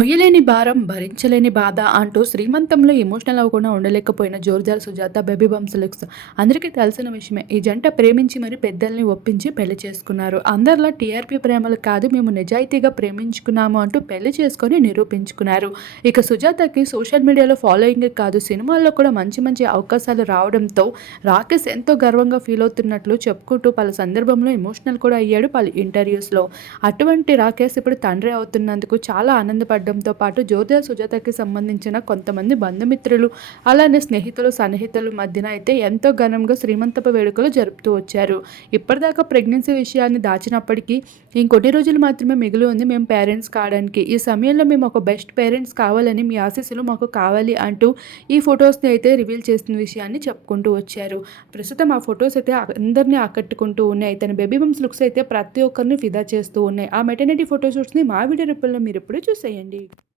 మొయ్యలేని భారం భరించలేని బాధ అంటూ శ్రీమంతంలో ఎమోషనల్ అవ్వకుండా ఉండలేకపోయిన జోర్జార్ సుజాత బేబీ బంప్స్ అందరికీ తెలిసిన విషయమే. ఈ జంట ప్రేమించి మరి పెద్దల్ని ఒప్పించి పెళ్ళి చేసుకున్నారు. అందరిలా టీఆర్పీ ప్రేమలు కాదు మేము నిజాయితీగా ప్రేమించుకున్నాము అంటూ పెళ్ళి చేసుకొని నిరూపించుకున్నారు. ఇక సుజాతకి సోషల్ మీడియాలో ఫాలోయింగ్ కాదు సినిమాల్లో కూడా మంచి మంచి అవకాశాలు రావడంతో రాకేష్ ఎంతో గర్వంగా ఫీల్ అవుతున్నట్లు చెప్పుకుంటూ పలు సందర్భంలో ఎమోషనల్ కూడా అయ్యాడు పలు ఇంటర్వ్యూస్లో అటువంటి రాకేష్ ఇప్పుడు తండ్రి అవుతున్నందుకు చాలా ఆనందపడడంతో పాటు జ్యోతిర సుజాతకి సంబంధించిన కొంతమంది బంధుమిత్రులు అలానే స్నేహితులు సన్నిహితుల మధ్యన అయితే ఎంతో ఘనంగా శ్రీమంతపు వేడుకలు జరుపుతూ వచ్చారు. ఇప్పటిదాకా ప్రెగ్నెన్సీ విషయాన్ని దాచినప్పటికీ ఇంకొన్ని రోజులు మాత్రమే మిగిలి ఉంది. మేము పేరెంట్స్ కావడానికి ఈ సమయంలో మేము ఒక బెస్ట్ పేరెంట్స్ కావాలని మీ ఆశీస్సులు మాకు కావాలి అంటూ ఈ ఫొటోస్ని అయితే రివీల్ చేసిన విషయాన్ని చెప్పుకుంటూ వచ్చారు. ప్రస్తుతం ఆ ఫొటోస్ అయితే అందరినీ ఆకట్టుకుంటూ ఉన్నాయి. తన బేబీ బంప్స్ లుక్స్ అయితే ప్రతి ఒక్కరిని ఫిదా చేస్తూ ఉన్నాయి. ఆ మెటర్నిటీ ఫోటోషూట్స్ని మా వీడియో రూపంలో మీరు ఇప్పుడు చూసేయండి. Bye.